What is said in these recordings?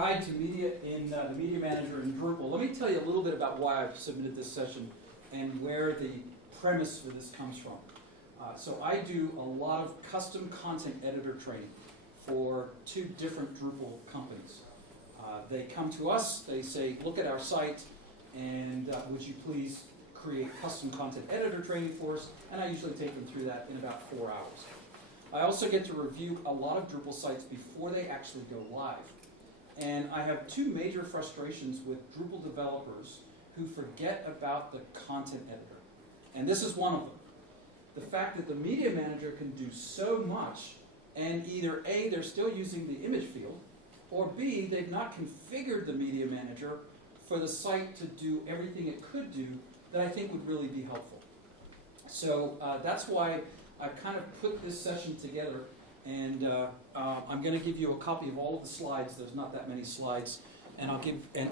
Guide to Media in the Media Manager in Drupal. Let me tell you a little bit about why I've submitted this session and where the premise for this comes from. So I do a lot of custom content editor training for 2 different Drupal companies. They come to us, they say, look at our site, and would you please create custom content editor training for us? And I usually take them through that in about 4 hours. I also get to review a lot of Drupal sites before they actually go live. And I have 2 major frustrations with Drupal developers who forget about the content editor. And this is one of them. The fact that the Media Manager can do so much, and either A, they're still using the image field, or B, they've not configured the Media Manager for the site to do everything it could do that I think would really be helpful. So that's why I kind of put this session together, and I'm going to give you a copy of all of the slides. There's not that many slides, and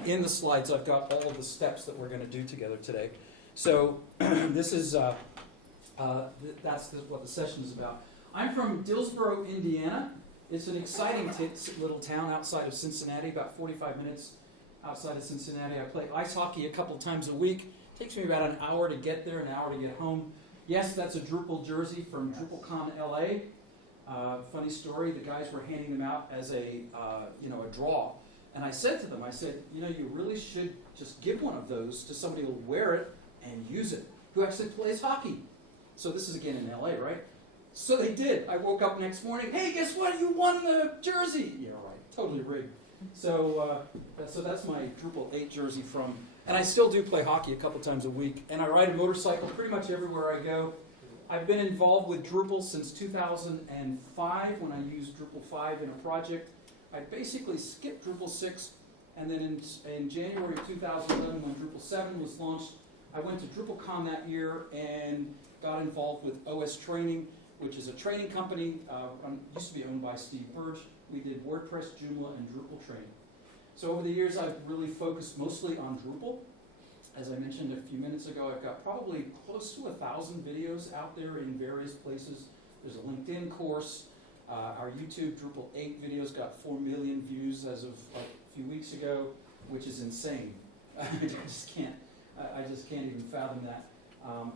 in the slides I've got all of the steps that we're going to do together today. So this is that's what the session is about. I'm from Dillsboro, Indiana. It's an exciting little town outside of Cincinnati, about 45 minutes outside of Cincinnati. I play ice hockey a couple times a week. It takes me about an hour to get there, an hour to get home. Yes, that's a Drupal jersey from DrupalCon LA. Funny story, the guys were handing them out as a draw. And I said to them, you really should just give one of those to somebody who will wear it and use it, who actually plays hockey. So this is again in LA, right? So they did. I woke up next morning, hey, guess what? You won the jersey. Yeah, right. Totally rigged. So that's my Drupal 8 jersey from, and I still do play hockey a couple times a week, and I ride a motorcycle pretty much everywhere I go. I've been involved with Drupal since 2005 when I used Drupal 5 in a project. I basically skipped Drupal 6, and then in January of 2011 when Drupal 7 was launched, I went to DrupalCon that year and got involved with OSTraining, which is a training company, used to be owned by Steve Burge. We did WordPress, Joomla, and Drupal training. So over the years, I've really focused mostly on Drupal. As I mentioned a few minutes ago, I've got probably close to 1,000 videos out there in various places. There's a LinkedIn course. Our YouTube Drupal 8 videos got 4 million views as of a few weeks ago, which is insane. I just can't even fathom that.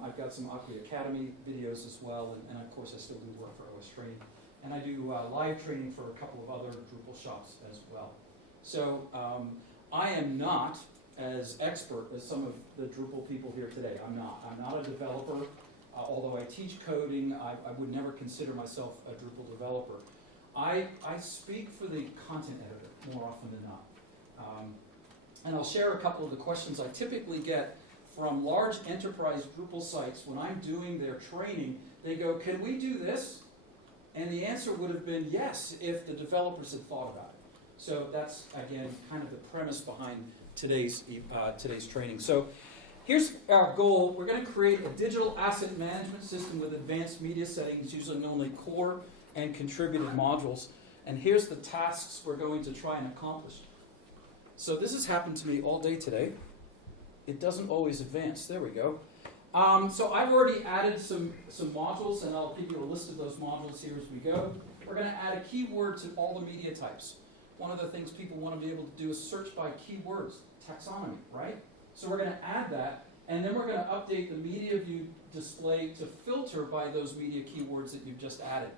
I've got some Acquia Academy videos as well, and of course I still do work for OSTraining. And I do live training for a couple of other Drupal shops as well. So I am not as expert as some of the Drupal people here today. I'm not a developer. Although I teach coding, I would never consider myself a Drupal developer. I speak for the content editor more often than not. And I'll share a couple of the questions I typically get from large enterprise Drupal sites. When I'm doing their training, they go, can we do this? And the answer would have been yes, if the developers had thought about it. So that's, again, kind of the premise behind today's training. So here's our goal. We're going to create a digital asset management system with advanced media settings using only core and contributed modules. And here's the tasks we're going to try and accomplish. So this has happened to me all day today. It doesn't always advance. There we go. So I've already added some modules, and I'll give you a list of those modules here as we go. We're going to add a keyword to all the media types. One of the things people want to be able to do is search by keywords, taxonomy, right? So we're going to add that, and then we're going to update the media view display to filter by those media keywords that you've just added.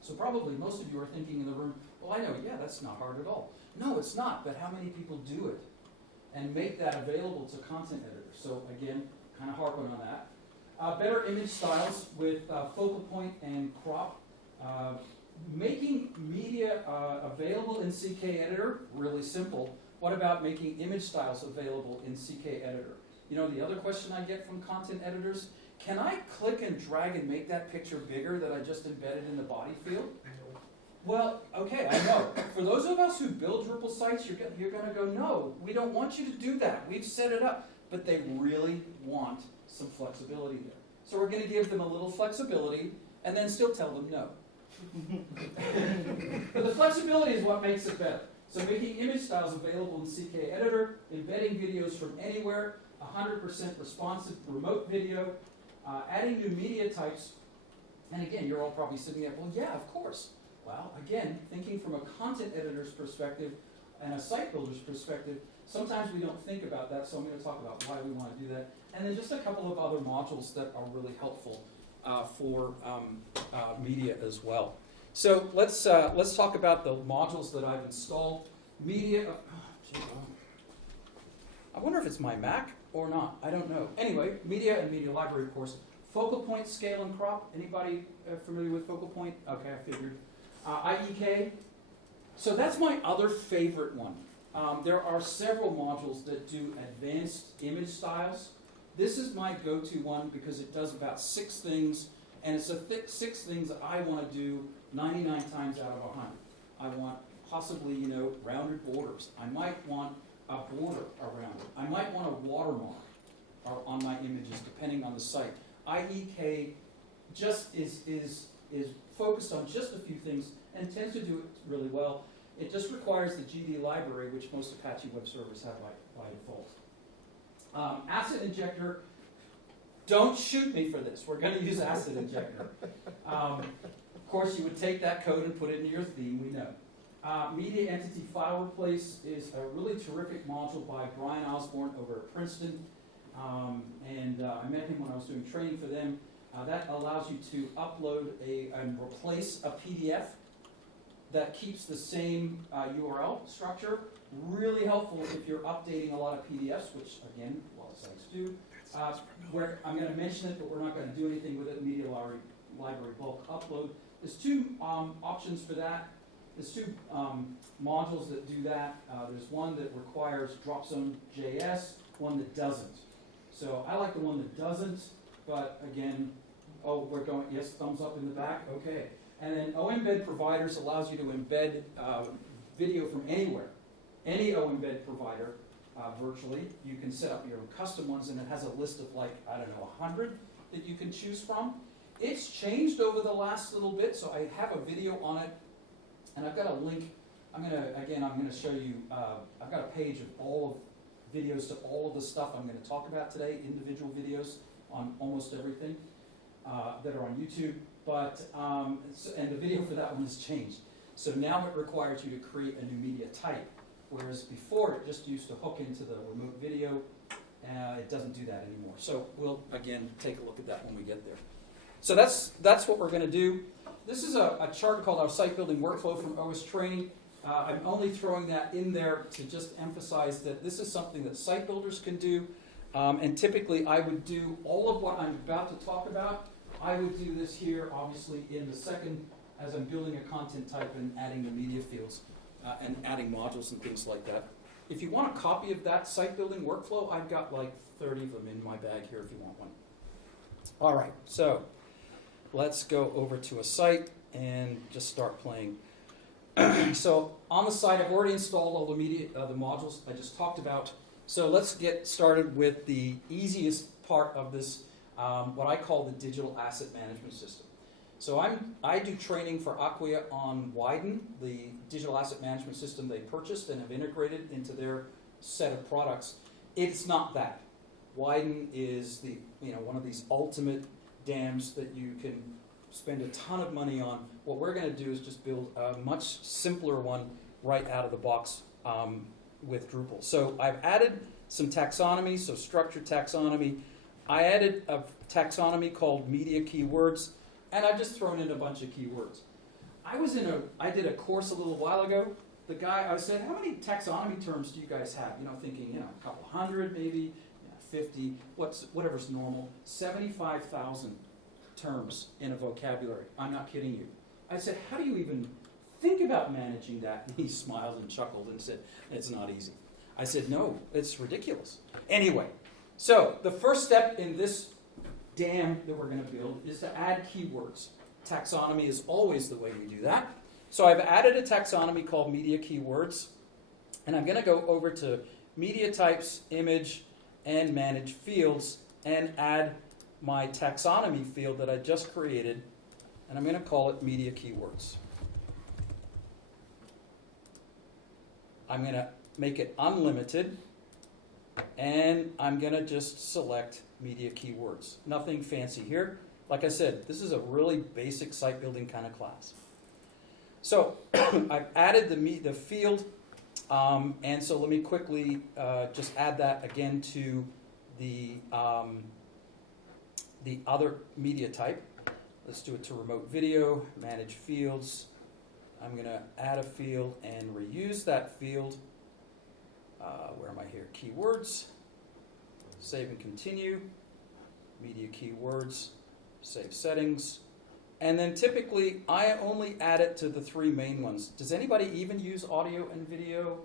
So probably most of you are thinking in the room, well, I know, yeah, that's not hard at all. No, it's not, but how many people do it? And make that available to content editors. So again, kind of harping on that. Better image styles with focal point and crop. Making media available in CKEditor, really simple. What about making image styles available in CKEditor? You know, the other question I get from content editors, can I click and drag and make that picture bigger that I just embedded in the body field? Well, okay, I know. For those of us who build Drupal sites, you're going to go, no, we don't want you to do that. We've set it up. But they really want some flexibility there. So we're going to give them a little flexibility and then still tell them no. But the flexibility is what makes it better. So making image styles available in CKEditor, embedding videos from anywhere, 100% responsive remote video, adding new media types. And again, you're all probably sitting there, well, yeah, of course. Well, again, thinking from a content editor's perspective, and a site builder's perspective, sometimes we don't think about that, so I'm going to talk about why we want to do that. And then just a couple of other modules that are really helpful for media as well. So let's talk about the modules that I've installed. Media, I wonder if it's my Mac or not. I don't know. Anyway, media and media library, of course. Focal point, scale, and crop. Anybody familiar with focal point? Okay, I figured. IEK. So that's my other favorite one. There are several modules that do advanced image styles. This is my go-to one because it does about 6 things, and it's a 6 things that I want to do 99 times out of 100. I want possibly, rounded borders. I might want a border around it. I might want a watermark on my images, depending on the site. IEK just is focused on just a few things and tends to do it really well. It just requires the GD library, which most Apache web servers have by default. Asset injector, don't shoot me for this. We're going to use asset injector. Of course, you would take that code and put it into your theme, we know. Media entity file replace is a really terrific module by Brian Osborne over at Princeton. I met him when I was doing training for them. That allows you to upload and replace a PDF that keeps the same URL structure. Really helpful if you're updating a lot of PDFs, which again, a lot of sites do. Where I'm going to mention it, but we're not going to do anything with it. Media library bulk upload. There's 2 options for that. There's 2 modules that do that. There's one that requires dropzone.js, one that doesn't. So I like the one that doesn't, but again, we're going, yes, thumbs up in the back, okay. And then OEmbed providers allows you to embed video from anywhere. Any OEmbed provider, virtually. You can set up your own custom ones, and it has a list of 100 that you can choose from. It's changed over the last little bit, so I have a video on it, and I've got a link. I'm going to show you, I've got a page of all of videos to all of the stuff I'm going to talk about today, individual videos on almost everything that are on YouTube. But and the video for that one has changed. So now it requires you to create a new media type, whereas before it just used to hook into the remote video. It doesn't do that anymore. So we'll again take a look at that when we get there. So that's what we're going to do. This is a chart called our site building workflow from OSTraining. I'm only throwing that in there to just emphasize that this is something that site builders can do. And typically I would do all of what I'm about to talk about. I would do this here, obviously, in the second as I'm building a content type and adding the media fields and adding modules and things like that. If you want a copy of that site building workflow, I've got 30 of them in my bag here if you want one. All right, so let's go over to a site and just start playing. So on the site, I've already installed all the media, the modules I just talked about. So let's get started with the easiest part of this, what I call the digital asset management system. So I do training for Acquia on Widen, the digital asset management system they purchased and have integrated into their set of products. It's not that. Widen is one of these ultimate dams that you can spend a ton of money on. What we're going to do is just build a much simpler one right out of the box with Drupal. So I've added some taxonomy, so structured taxonomy. I added a taxonomy called media keywords, and I've just thrown in a bunch of keywords. I did a course a little while ago. I said, how many taxonomy terms do you guys have? Thinking, a couple hundred maybe, 50, whatever's normal. 75,000 terms in a vocabulary. I'm not kidding you. I said, how do you even think about managing that? And he smiled and chuckled and said, it's not easy. I said, no, it's ridiculous. Anyway, so the first step in this dam that we're going to build is to add keywords. Taxonomy is always the way we do that. So I've added a taxonomy called media keywords, and I'm going to go over to media types, image, and manage fields, and add my taxonomy field that I just created, and I'm going to call it media keywords. I'm going to make it unlimited, and I'm going to just select media keywords. Nothing fancy here. Like I said, this is a really basic site building kind of class. So I've added the field And so let me quickly just add that again to the other media type. Let's do it to remote video, manage fields. I'm going to add a field and reuse that field. Where am I here? Keywords. Save and continue. Media keywords. Save settings. And then typically, I only add it to the 3 main ones. Does anybody even use audio and video?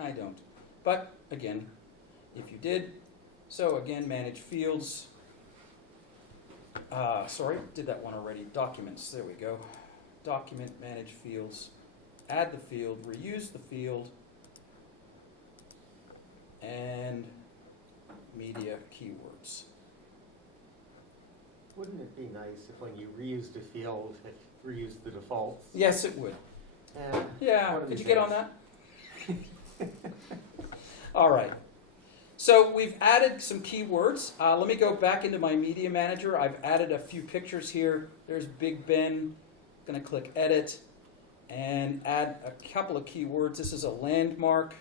I don't. But again, if you did, so again, manage fields. Sorry, did that one already. Documents, there we go. Document, manage fields. Add the field, reuse the field, and media keywords. Wouldn't it be nice if when you reused a field, it reused the defaults? Yes, it would. Yeah, could you get on that? All right. So we've added some keywords. Let me go back into my media manager. I've added a few pictures here. There's Big Ben. I'm going to click edit and add a couple of keywords. This is a landmark.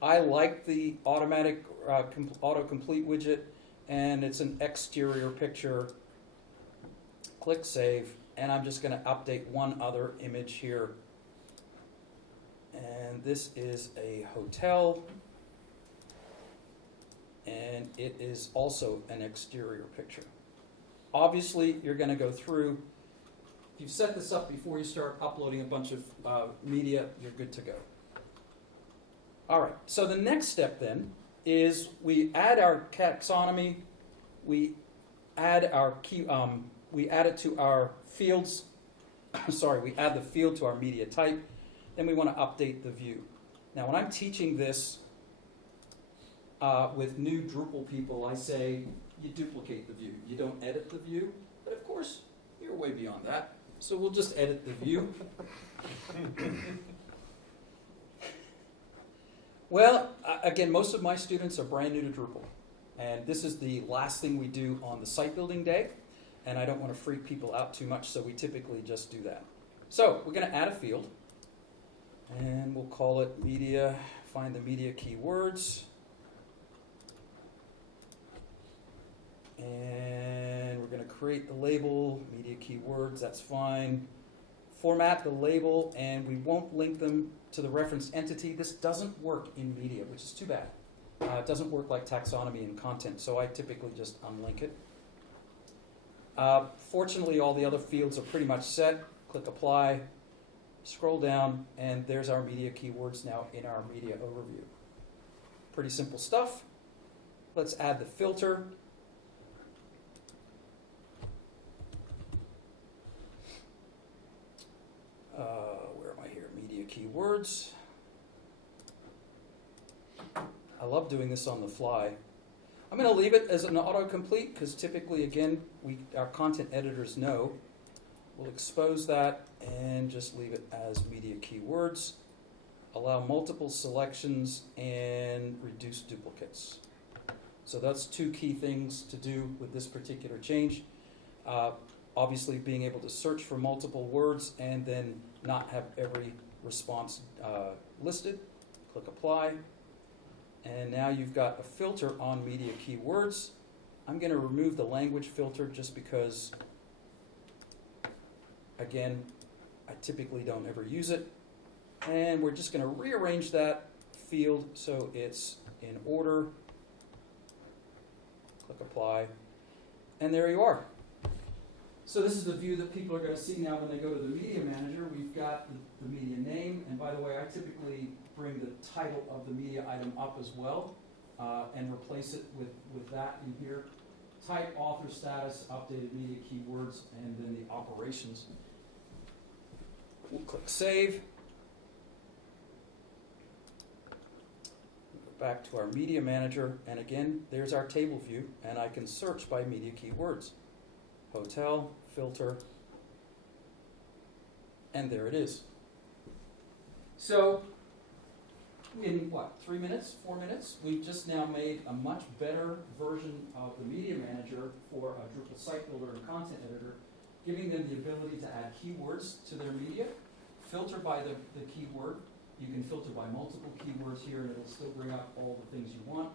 I like the automatic autocomplete widget, and it's an exterior picture. Click save, and I'm just going to update one other image here. And this is a hotel, and it is also an exterior picture. Obviously, you're going to go through. If you've set this up before you start uploading a bunch of media, you're good to go. All right, so the next step then is we add our taxonomy, we add our key, we add it to our fields. Sorry, we add the field to our media type. Then we want to update the view. Now, when I'm teaching this with new Drupal people, I say you duplicate the view. You don't edit the view, but of course, you're way beyond that. So we'll just edit the view. Well, again, most of my students are brand new to Drupal. And this is the last thing we do on the site building day. And I don't want to freak people out too much, so we typically just do that. So we're going to add a field. And we'll call it media, find the media keywords. And we're going to create the label, media keywords, that's fine. Format the label, and we won't link them to the reference entity. This doesn't work in media, which is too bad. It doesn't work like taxonomy and content, so I typically just unlink it. Fortunately, all the other fields are pretty much set. Click apply, scroll down, and there's our media keywords now in our media overview. Pretty simple stuff. Let's add the filter. Where am I here? Media keywords. I love doing this on the fly. I'm going to leave it as an autocomplete because typically, again, our content editors know. We'll expose that and just leave it as media keywords. Allow multiple selections and reduce duplicates. So that's 2 key things to do with this particular change. Obviously, being able to search for multiple words and then not have every response listed. Click apply. And now you've got a filter on media keywords. I'm going to remove the language filter just because, again, I typically don't ever use it. And we're just going to rearrange that field so it's in order. Click apply. And there you are. So this is the view that people are going to see now when they go to the media manager. We've got the media name. And by the way, I typically bring the title of the media item up as well and replace it with that in here. Type, author status, updated media keywords, and then the operations. We'll click save. Go back to our media manager. And again, there's our table view. And I can search by media keywords. Hotel, filter, and there it is. So, in what, 3 minutes, 4 minutes, we've just now made a much better version of the Media Manager for a Drupal site builder and content editor, giving them the ability to add keywords to their media, filter by the keyword, You can filter by multiple keywords here, and it'll still bring up all the things you want.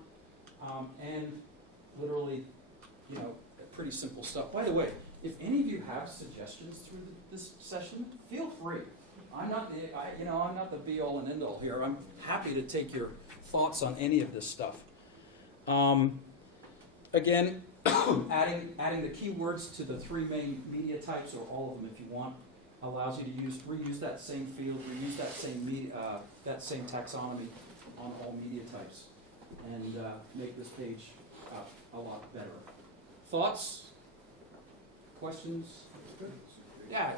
And literally, you know, pretty simple stuff. By the way, if any of you have suggestions through this session, feel free. I'm not the be-all and end-all here. I'm happy to take your thoughts on any of this stuff. Again, adding the keywords to the 3 main media types, or all of them if you want, allows you to reuse that same field, reuse that same taxonomy on all media types, and make this page a lot better. Thoughts? Questions? Yeah,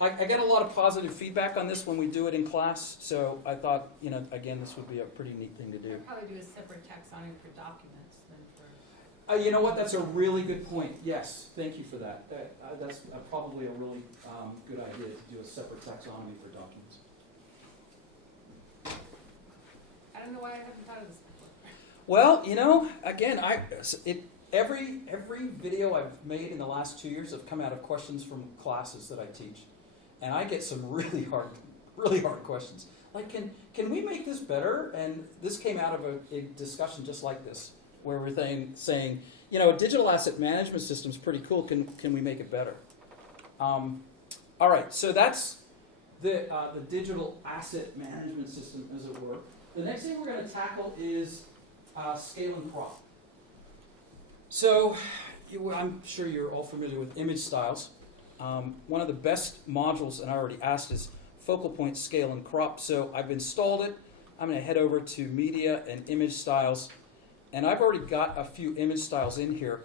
I get a lot of positive feedback on this when we do it in class, so I thought, you know, again, this would be a pretty neat thing to do. I'd probably do a separate taxonomy for documents than for... You know what, that's a really good point. Yes, thank you for that. That's probably a really good idea to do a separate taxonomy for documents. I don't know why I haven't thought of this before. Well, you know, again, every video I've made in the last 2 years have come out of questions from classes that I teach. And I get some really hard questions. Like, can we make this better? And this came out of a discussion just like this, where we're saying, you know, a digital asset management system is pretty cool. Can we make it better? All right, so that's the digital asset management system, as it were. The next thing we're going to tackle is scale and crop. So I'm sure you're all familiar with image styles. One of the best modules, and I already asked, is focal point scale and crop. So I've installed it. I'm going to head over to media and image styles. And I've already got a few image styles in here.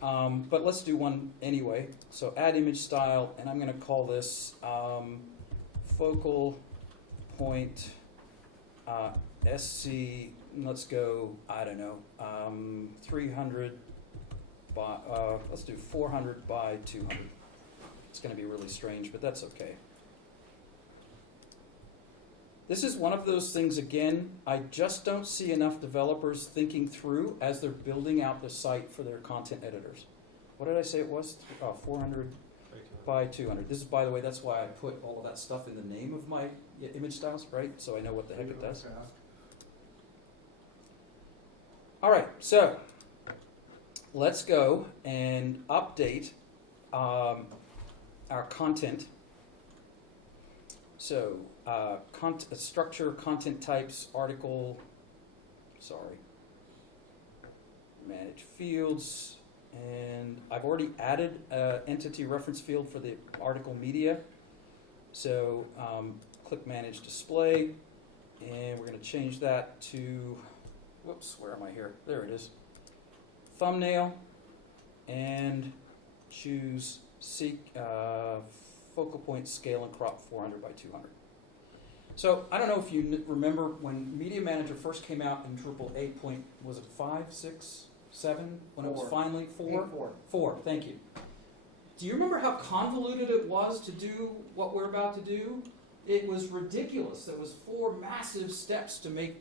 But let's do one anyway. So add image style, and I'm going to call this focal point SC. Let's go, I don't know, 300 by, let's do 400 by 200. It's going to be really strange, but that's okay. This is one of those things, again, I just don't see enough developers thinking through as they're building out the site for their content editors. What did I say it was? 400 by 200. This is, by the way, that's why I put all of that stuff in the name of my image styles, right? So I know what the heck it does. All right, so let's go and update our content. So structure, content types, article, manage fields, and I've already added an entity reference field for the article media. So click manage display, and we're going to change that to, whoops, where am I here? There it is. Thumbnail, and choose focal point scale and crop 400 by 200. So I don't know if you remember when Media Manager first came out in Drupal 8. Was it 5, 6, 7? When it was finally 4? 4, thank you. Do you remember how convoluted it was to do what we're about to do? It was ridiculous. There was 4 massive steps to make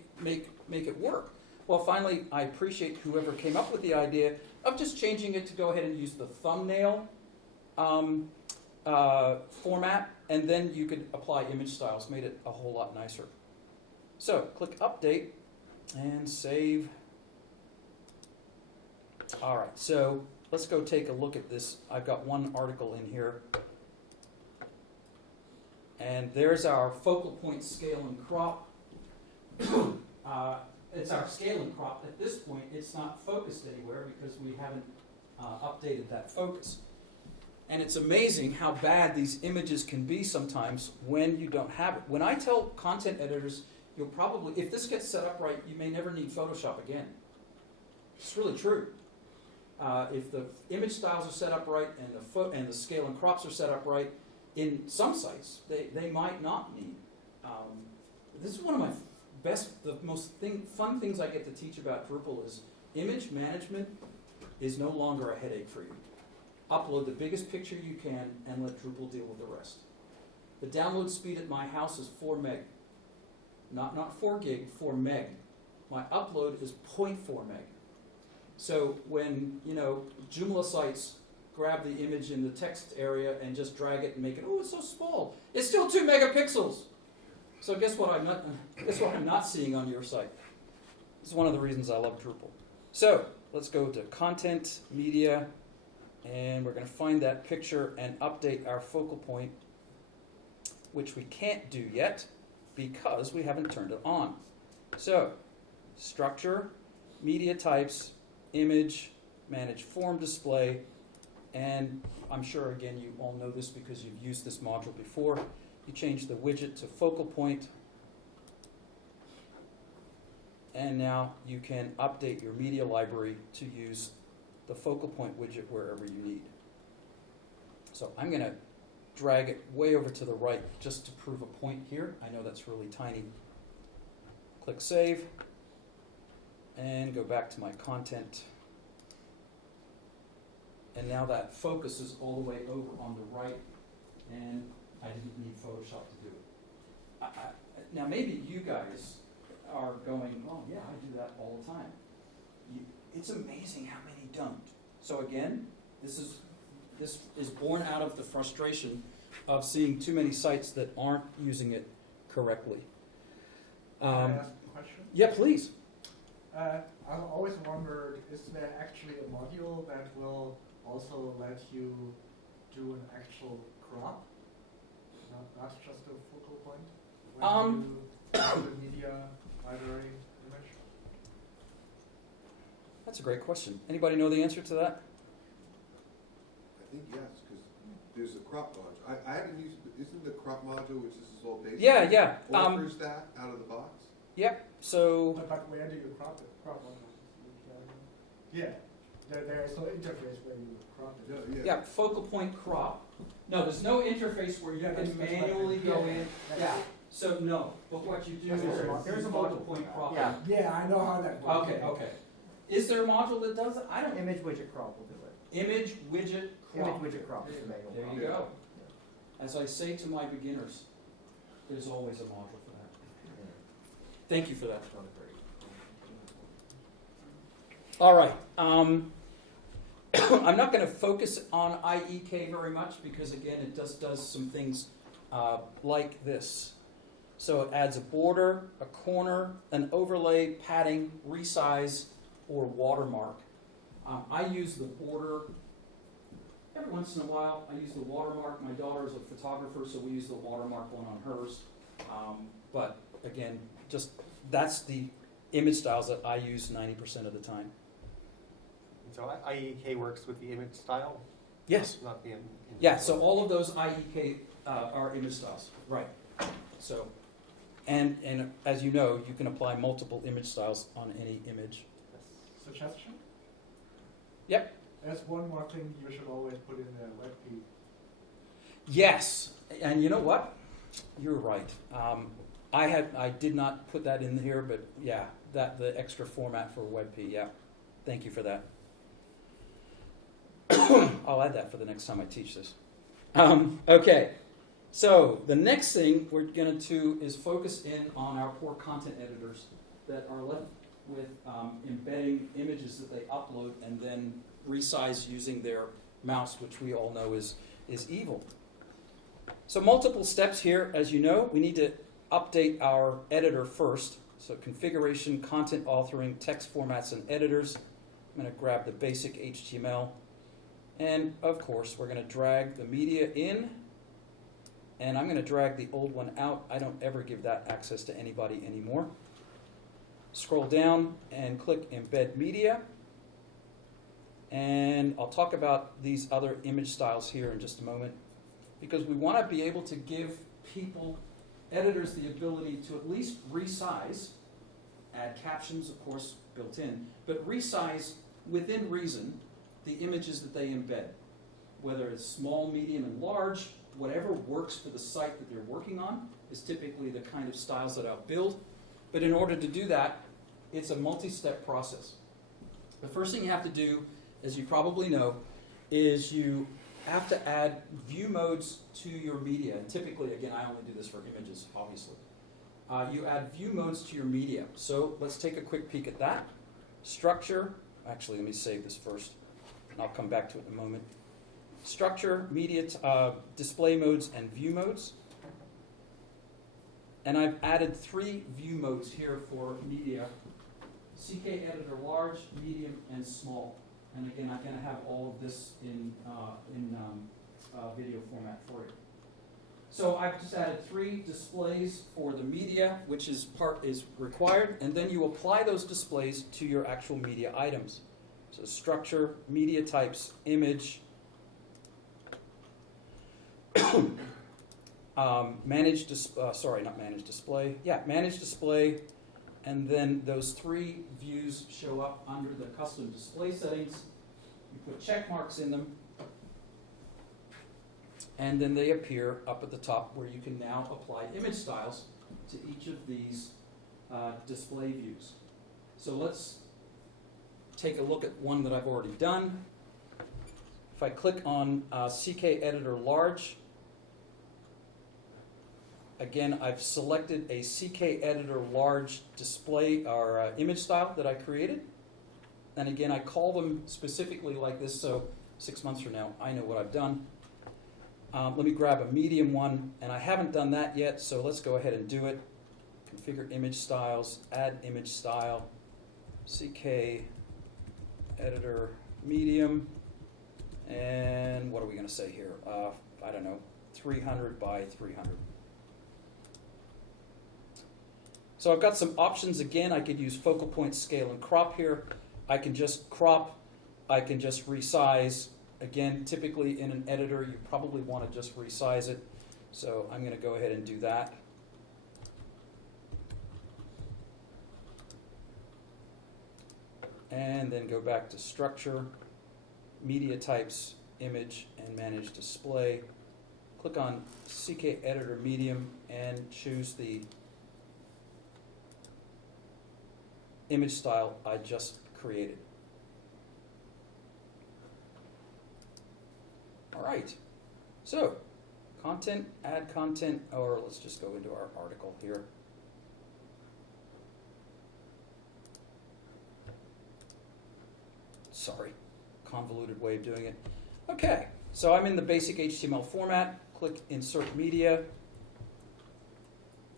it work. Well, finally, I appreciate whoever came up with the idea of just changing it to go ahead and use the thumbnail format, and then you could apply image styles. Made it a whole lot nicer. So click update and save. All right, so let's go take a look at this. I've got one article in here. And there's our focal point scale and crop. It's our scale and crop. At this point, it's not focused anywhere because we haven't updated that focus. And it's amazing how bad these images can be sometimes when you don't have it. When I tell content editors, you'll probably, if this gets set up right, you may never need Photoshop again. It's really true. If the image styles are set up right and the scale and crops are set up right, in some sites, they might not need. This is one of my the most fun things I get to teach about Drupal is image management is no longer a headache for you. Upload the biggest picture you can and let Drupal deal with the rest. The download speed at my house is 4 meg. Not 4 gig, 4 meg. My upload is 0.4 meg. So when, Joomla sites grab the image in the text area and just drag it and make it, oh, it's so small. It's still 2 megapixels. So guess what I'm not seeing on your site? This is one of the reasons I love Drupal. So let's go to Content, Media, and we're going to find that picture and update our focal point, which we can't do yet because we haven't turned it on. So, structure, media types, image, manage form display, and I'm sure again you all know this because you've used this module before. You change the widget to focal point, and now you can update your media library to use the focal point widget wherever you need. So I'm going to drag it way over to the right just to prove a point here. I know that's really tiny. Click Save, and go back to my content. And now that focus is all the way over on the right, and I didn't need Photoshop to do it. Now maybe you guys are going, oh yeah, I do that all the time. It's amazing how many don't. So again, this is born out of the frustration of seeing too many sites that aren't using it correctly. Can I ask a question? Yeah, please. I've always wondered, is there actually a module that will also let you do an actual crop? Not just a focal point? When you do the media library image? That's a great question. Anybody know the answer to that? I think yes, because there's a crop module. I haven't used, isn't the crop module, which this is all based Yeah, on, yeah. offers that out of the box? Yep. So But where do you crop it? Crop module? Yeah, there's no interface where you crop it. yeah, focal point crop. No, there's no interface where you Yeah, can that's manually like- go yeah, in. that's- Yeah. So no, but what you do Yes, is there's a focal module. point crop. Yeah. Yeah, I know how that works. Okay, okay. Is there a module that does it? I don't. Image widget crop will do it. Image widget crop. Image widget crop is the manual. There you go. As I say to my beginners, there's always a module for that. Thank you for that. All right. I'm not going to focus on IEK very much because, again, it just does some things like this. So it adds a border, a corner, an overlay, padding, resize, or watermark. I use the border every once in a while. I use the watermark. My daughter is a photographer, so we use the watermark one on hers. But again, just that's the image styles that I use 90% of the time. So IEK works with the image style? Yes. Not the Yeah, so all of those IEK are image styles, right. So, and as you know, you can apply multiple image styles on any image. Suggestion? Yep. There's one more thing you should always put in the WebP. Yes, and you know what? You're right. I did not put that in here, but yeah, that the extra format for WebP, yeah. Thank you for that. I'll add that for the next time I teach this. Okay, so the next thing we're going to do is focus in on our poor content editors that are left with embedding images that they upload and then resize using their mouse, which we all know is evil. So multiple steps here, as you know. We need to update our editor first. So configuration, content authoring, text formats, and editors. I'm going to grab the basic HTML. And of course, we're going to drag the media in. And I'm going to drag the old one out. I don't ever give that access to anybody anymore. Scroll down and click Embed Media. And I'll talk about these other image styles here in just a moment, because we want to be able to give people, editors, the ability to at least resize, add captions, of course, built in, but resize within reason the images that they embed, whether it's small, medium, and large. Whatever works for the site that they're working on is typically the kind of styles that I'll build. But in order to do that, it's a multi-step process. The first thing you have to do, as you probably know, is you have to add view modes to your media. And typically, again, I only do this for images, obviously. You add view modes to your media. So let's take a quick peek at that. Structure, actually, let me save this first, and I'll come back to it in a moment. Structure, media, display modes, and view modes. And I've added 3 view modes here for media: CKEditor large, medium, and small. And again, I'm going to have all of this in video format for you. So I've just added 3 displays for the media, which is required, and then you apply those displays to your actual media items. So structure, media types, image, manage display, and then those 3 views show up under the custom display settings. You put check marks in them, and then they appear up at the top where you can now apply image styles to each of these display views. So let's take a look at one that I've already done. If I click on CKEditor large, again, I've selected a CKEditor large display or image style that I created. And again, I call them specifically like this, so 6 months from now, I know what I've done. Let me grab a medium one, and I haven't done that yet, so let's go ahead and do it. Configure image styles, add image style, CKEditor medium, and what are we going to say here? I don't know, 300 by 300. So I've got some options again. I could use focal point, scale, and crop here. I can just crop. I can just resize. Again, typically in an editor, you probably want to just resize it. So I'm going to go ahead and do that. And then go back to structure, media types, image, and manage display. Click on CKEditor medium and choose the image style I just created. All right, so content, add content, or let's just go into our article here. Sorry, convoluted way of doing it. Okay, so I'm in the basic HTML format. Click Insert Media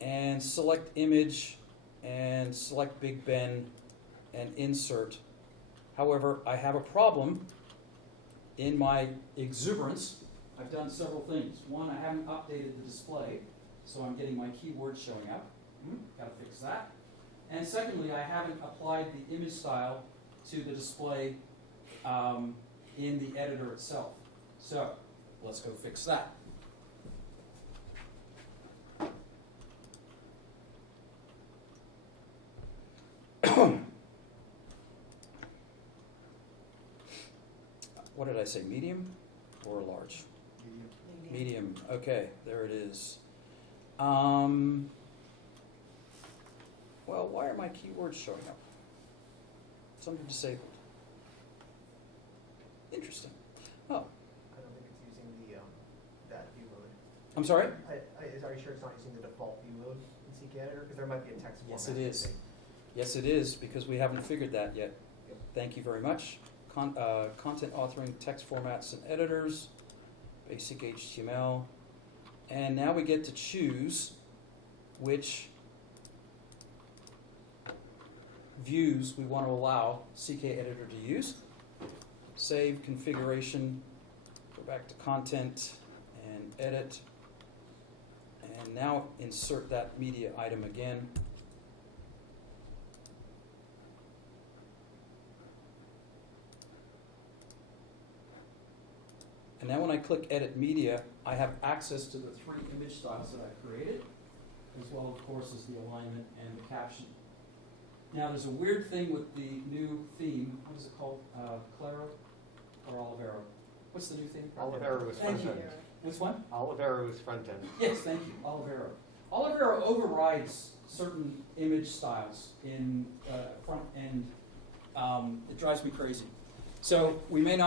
and select Image and select Big Ben and Insert. However, I have a problem in my exuberance. I've done several things. One, I haven't updated the display, so I'm getting my keywords showing up. Got to fix that. And secondly, I haven't applied the image style to the display in the editor itself. So let's go fix that. What did I say, medium or large? Medium. Okay, there it is. Well, why are my keywords showing up? Something disabled. Interesting. Oh, I don't think it's using the that view mode. I'm sorry? Are you sure it's not using the default view mode in CKEditor? Because there might be a text format. Yes, it is. Yes, it is, because we haven't figured that yet. Yep. Thank you very much. Content authoring, text formats and editors, basic HTML. And now we get to choose which views we want to allow CKEditor to use. Save configuration, go back to content and edit. And now insert that media item again. And now when I click Edit Media, I have access to the 3 image styles that I created, as well, of course, as the alignment and the caption. Now, there's a weird thing with the new theme. What is it called? Claro or Olivero? What's the new theme? Olivero was front Thank you. end. Which one? Olivero was front end. Yes, thank you, Olivero. Olivero overrides certain image styles in front end. It drives me crazy. So we may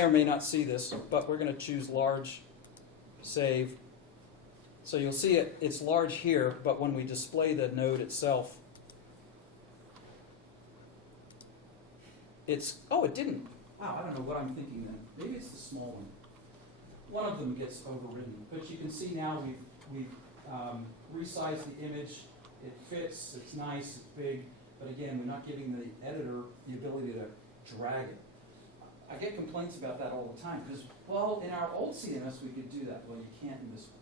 or may not see this, but we're going to choose large, save. So you'll see it's large here, but when we display the node itself, it didn't. Wow, I don't know what I'm thinking then. Maybe it's the small one. One of them gets overridden, but you can see now we've resize the image, it fits, it's nice, it's big, but again, we're not giving the editor the ability to drag it. I get complaints about that all the time, because, well, in our old CMS we could do that, well, you can't in this one.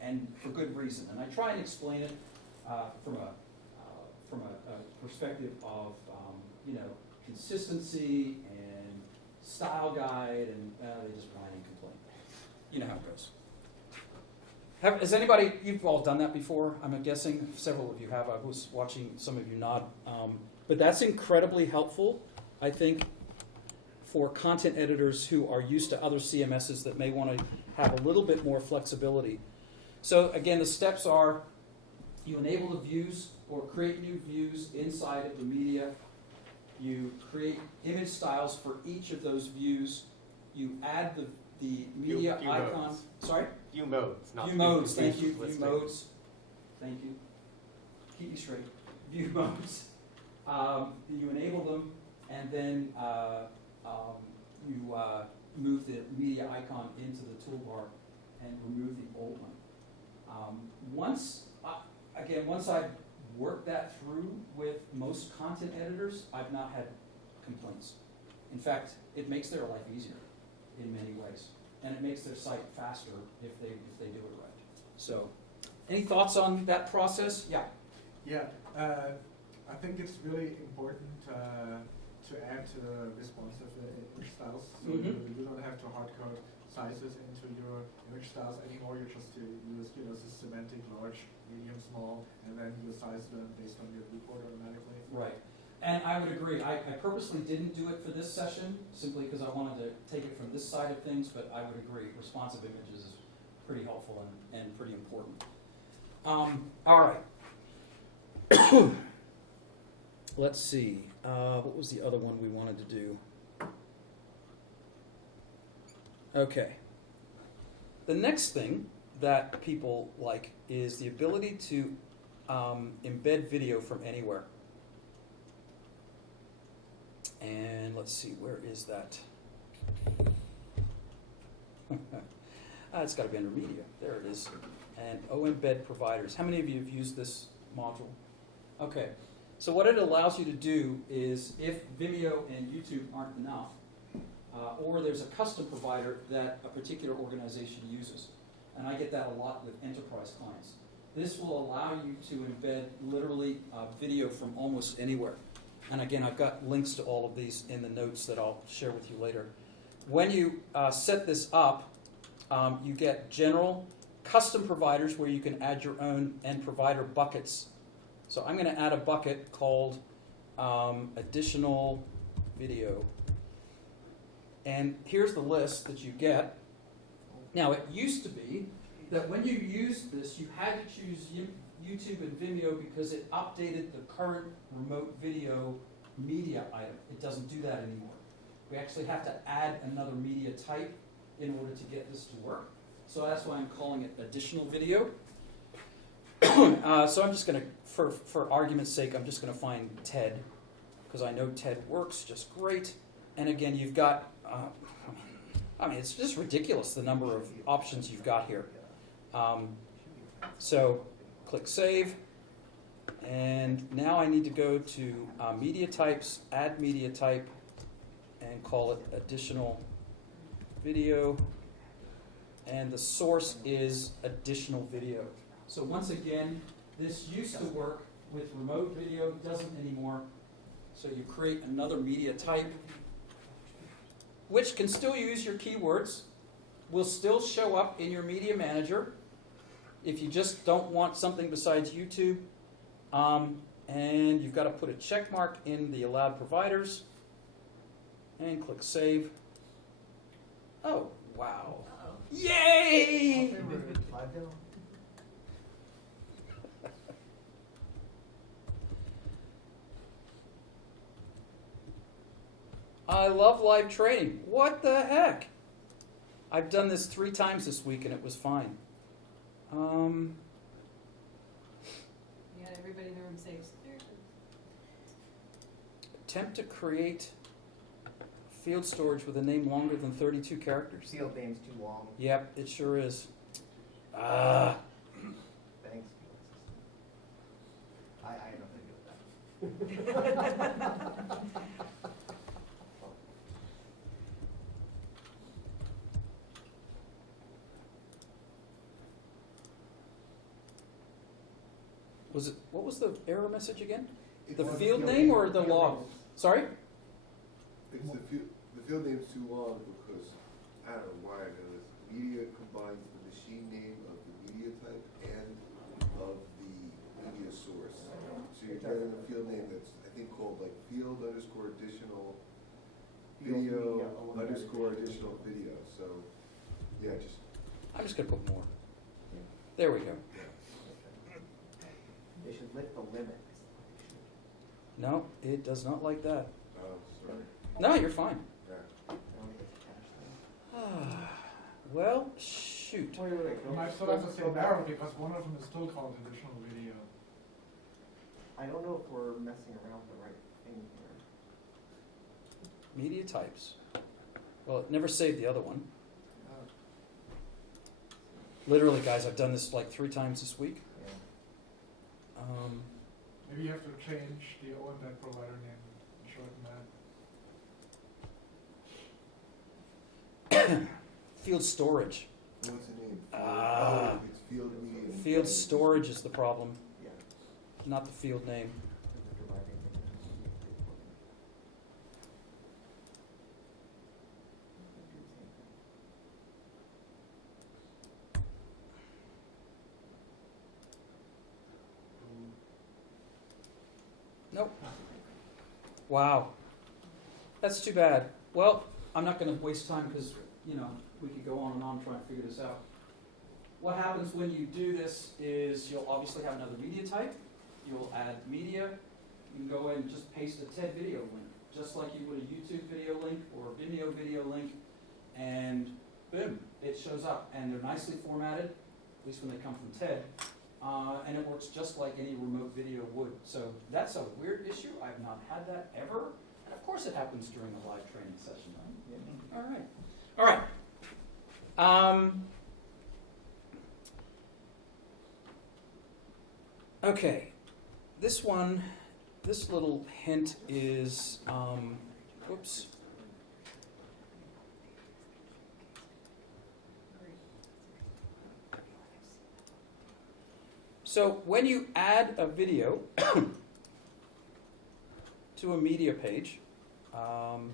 And for good reason. And I try and explain it from a perspective of consistency and style guide, and they just whine and complain. You know how it goes. Has anybody, you've all done that before, I'm guessing, several of you have, I was watching some of you nod, but that's incredibly helpful, I think, for content editors who are used to other CMSs that may want to have a little bit more flexibility. So again, the steps are, you enable the views or create new views inside of the media, you create image styles for each of those views, you add the media View icon, modes. sorry? View modes, not View modes, thank you, listing. view modes, thank you. Keep me straight. View modes. You enable them, and then you move the media icon into the toolbar and remove the old one. Once I've worked that through with most content editors, I've not had complaints. In fact, it makes their life easier in many ways, and it makes their site faster if they do it right. So, any thoughts on that process? Yeah. Yeah, I think it's really important to add responsive image styles. So you don't have to hardcode sizes into your image styles anymore. You just use the semantic large, medium, small, and then you size them based on your viewport automatically. Right. And I would agree. I purposely didn't do it for this session, simply because I wanted to take it from this side of things, but I would agree. Responsive images is pretty helpful and pretty important. All right. Let's see. What was the other one we wanted to do? Okay. The next thing that people like is the ability to embed video from anywhere. And let's see, where is that? It's got to be under media. There it is. And embed providers. How many of you have used this module? Okay. So what it allows you to do is, if Vimeo and YouTube aren't enough, or there's a custom provider that a particular organization uses, and I get that a lot with enterprise clients, this will allow you to embed literally video from almost anywhere. And again, I've got links to all of these in the notes that I'll share with you later. When you set this up, you get general custom providers where you can add your own and provider buckets. So I'm going to add a bucket called additional video. And here's the list that you get. Now, it used to be that when you used this, you had to choose YouTube and Vimeo because it updated the current remote video media item. It doesn't do that anymore. We actually have to add another media type in order to get this to work. So that's why I'm calling it additional video. So I'm just going to, for argument's sake, I'm just going to find TED, because I know TED works just great. And again, you've got, it's just ridiculous the number of options you've got here. So click Save. And now I need to go to media types, add media type, and call it additional video. And the source is additional video. So once again, this used to work with remote video, doesn't anymore. So you create another media type, which can still use your keywords, will still show up in your media manager if you just don't want something besides YouTube. And you've got to put a check mark in the allowed providers and click Save. Oh, wow. Uh-oh. Yay! I love live training. What the heck? I've done this 3 times this week and it was fine. You had everybody in the room say, "There it is." Attempt to create field storage with a name longer than 32 characters. Field name's too long. Yep, it sure is. Ah. Thanks, field system. I had nothing to do with that. What was the error message again? It's The the field name or the log? Sorry? It's the field name's too long because, I don't know why I know this, media combines the machine name of the media type and of the media source. So you're getting a field name that's, I think, called like field underscore additional Field media video eliminated. underscore additional video, so, yeah, just, I'm just gonna put more. There we go. They should lift the limit. No, it does not like that. oh, sorry, No, you're fine. yeah. I don't think it's a cache thing. Well, shoot. Wait. You might still have the same error because one of them is still called additional video. I don't know if we're messing around with the right thing here. Media types. Well, it never saved the other one. Literally, guys, I've done this like 3 times this week. Yeah. Maybe you have to change the embed provider name and shorten that. Field storage. What's the name? Ah. Oh, it's field media. and Field storage is the problem, Yeah. not the field name. Nope. Wow. That's too bad. Well, I'm not going to waste time because, you know, we could go on and on trying to figure this out. What happens when you do this is you'll obviously have another media type. You'll add media. You can go in and just paste a TED video link, just like you would a YouTube video link or a Vimeo video link, and boom, it shows up. And they're nicely formatted, at least when they come from TED. And it works just like any remote video would. So that's a weird issue. I've not had that ever. And of course it happens during a live training session, right? Yeah. All right. All right. Okay. This one, this little hint is, oops. So when you add a video to a media page, and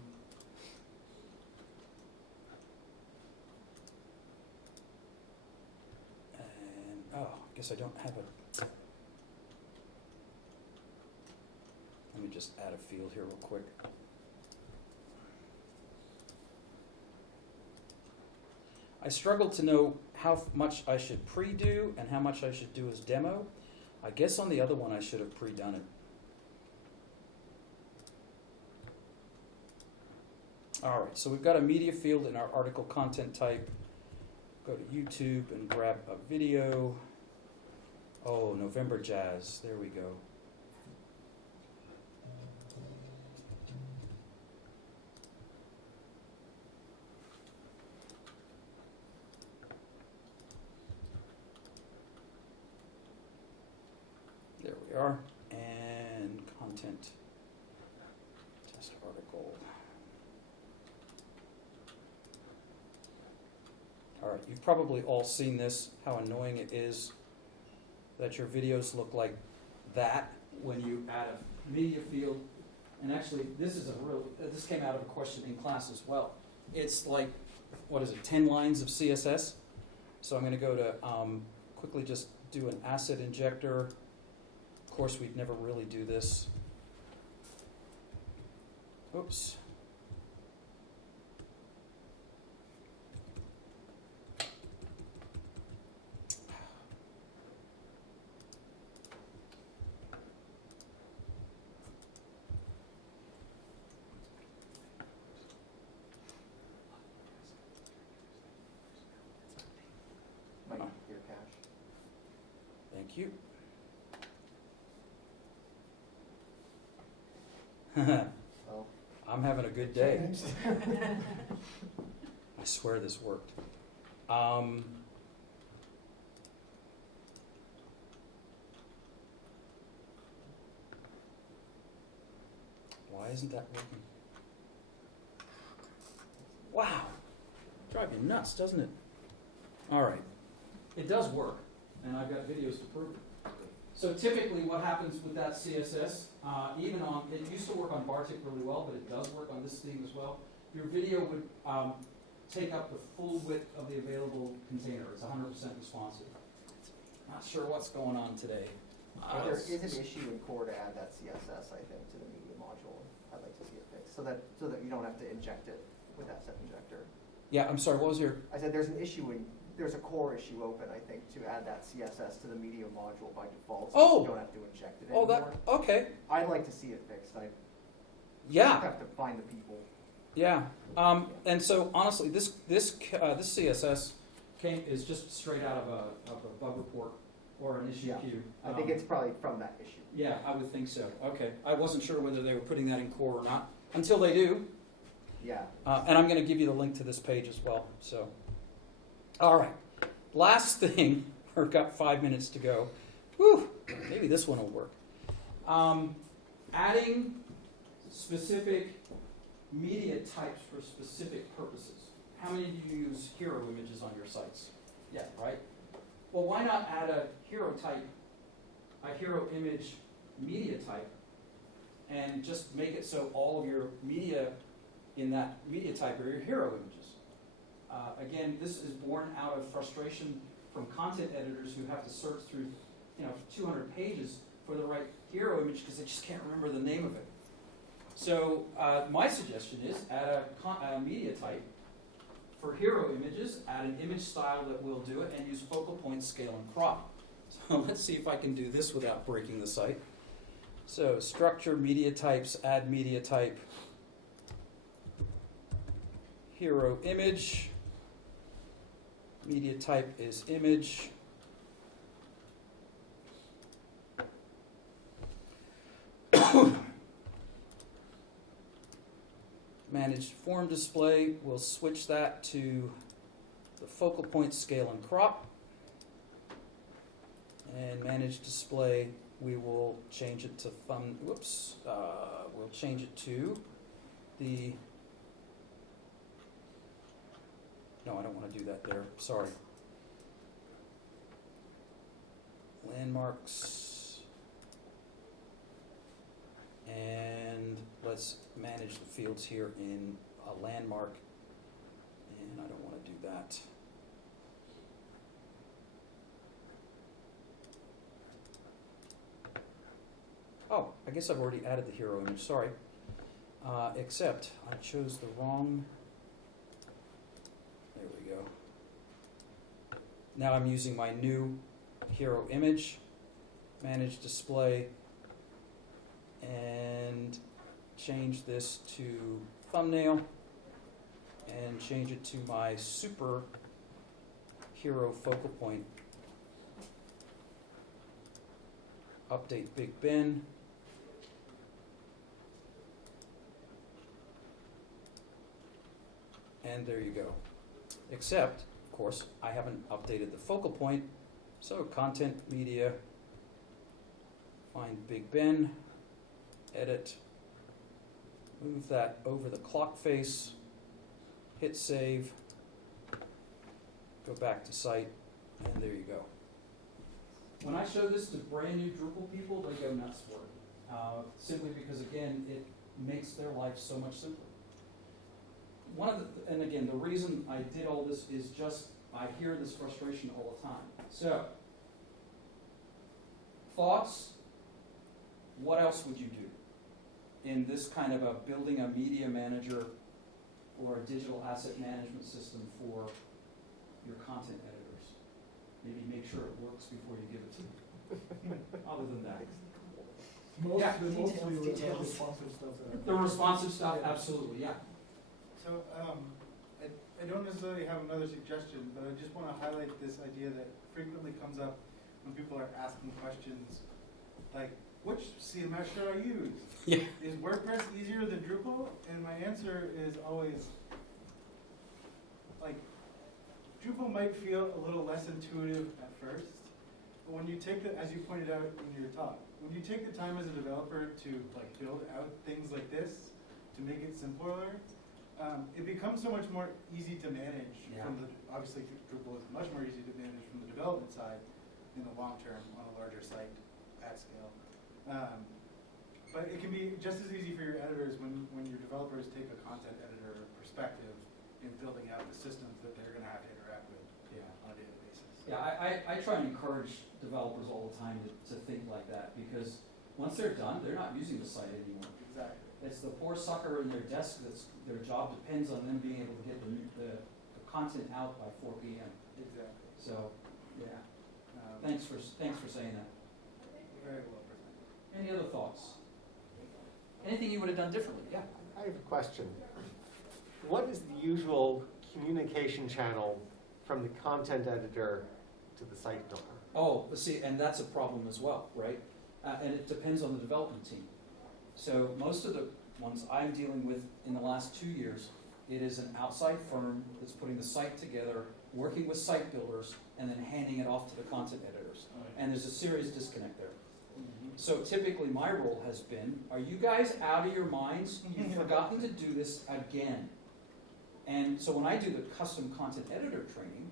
I guess I don't have a. Let me just add a field here real quick. I struggle to know how much I should pre-do and how much I should do as demo. I guess on the other one I should have pre-done it. All right, so we've got a media field in our article content type. Go to YouTube and grab a video. Oh, November Jazz, there we go. There we are, and content, test article. All right, you've probably all seen this, how annoying it is that your videos look like that when you add a media field. And actually, this came out of a question in class as well. It's like, 10 lines of CSS? So I'm going to go to quickly just do an asset injector. Of course, we'd never really do this. Oops. Might be your cache. Thank you. Oh. I'm having a good day. I swear this worked. Why isn't that working? Wow. Drive you nuts, doesn't it? All right. It does work, and I've got videos to prove it. So typically what happens with that CSS, even on, it used to work on Bartik really well, but it does work on this theme as well. Your video would take up the full width of the available container. It's 100% responsive. Not sure what's going on today. But there is an issue in core to add that CSS, I think, to the media module. I'd like to see it fixed, so that you don't have to inject it with that set injector. Yeah, I'm sorry, what was your? I said there's a core issue open, I think, to add that CSS to the media module by default, so Oh! you don't have to inject it Oh, anymore. that, okay. I'd like to see it fixed. I Yeah. have to find the people. Yeah, and so honestly, this CSS is just straight out of a bug report or an issue Yeah. queue. I think it's probably from that issue. Yeah, I would think so. Okay, I wasn't sure whether they were putting that in core or not until they do, Yeah. and I'm going to give you the link to this page as well. So, all right, last thing. We've got 5 minutes to go. Whew, maybe this one will work. Adding specific media types for specific purposes. How many do you use hero images on your sites? Yeah, right? Well, why not add a hero type, a hero image media type, and just make it so all of your media in that media type are your hero images? Again, this is born out of frustration from content editors who have to search through 200 pages for the right hero image because they just can't remember the name of it. So my suggestion is add a media type for hero images, add an image style that will do it, and use focal point, scale, and crop. So let's see if I can do this without breaking the site. So structure, media types, add media type, hero image, media type is image. Managed form display, we'll switch that to the focal point, scale, and crop. And managed display, we will change it to we'll change it to the, no, I don't want to do that there, sorry. Landmarks. And let's manage the fields here in a landmark. And I don't want to do that. Oh, I guess I've already added the hero image, sorry. Except I chose the wrong, there we go. Now I'm using my new hero image, manage display, and change this to thumbnail, and change it to my super hero focal point. Update Big Ben. And there you go. Except, of course, I haven't updated the focal point. So content, media, find Big Ben, edit, move that over the clock face, hit save, go back to site, and there you go. When I show this to brand new Drupal people, they go nuts for it. Simply because, again, it makes their life so much simpler. And again, the reason I did all this is just, I hear this frustration all the time. So, thoughts? What else would you do in this kind of a building a media manager or a digital asset management system for your content editors? Maybe make sure it works before you give it to them. Other than that. Mostly Details. responsive stuff. The responsive stuff, absolutely, yeah. So, I don't necessarily have another suggestion, but I just want to highlight this idea that frequently comes up when people are asking questions, like, which CMS should I use? Yeah. Is WordPress easier than Drupal? And my answer is always, like, Drupal might feel a little less intuitive at first. when you take the, as you pointed out in your talk, when you take the time as a developer to like build out things like this, to make it simpler, it becomes so much more easy to manage from the, obviously Drupal is much more easy to manage from the development side in the long term on a larger site at scale. But it can be just as easy for your editors when your developers take a content editor perspective in building out the systems that they're gonna have to interact with on a daily basis. Yeah, I try and encourage developers all the time to think like that, because once they're done, they're not using the site anymore. Exactly. It's the poor sucker in their desk that's, their job depends on them being able to get the content out by 4 p.m. Exactly. So, yeah, thanks for saying that. Very well presented. Any other thoughts? Anything you would have done differently? Yeah. I have a question. What is the usual communication channel from the content editor to the site builder? Oh, see, and that's a problem as well, right? And it depends on the development team. So most of the ones I'm dealing with in the last 2 years, it is an outside firm that's putting the site together, working with site builders, and then handing it off to the content editors. And there's a serious disconnect there. So typically my role has been, are you guys out of your minds? You've forgotten to do this again. And so when I do the custom content editor training,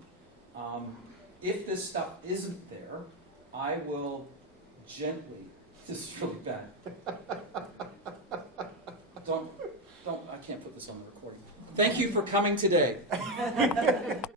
if this stuff isn't there, I will gently, this is really bad. I can't put this on the recording. Thank you for coming today.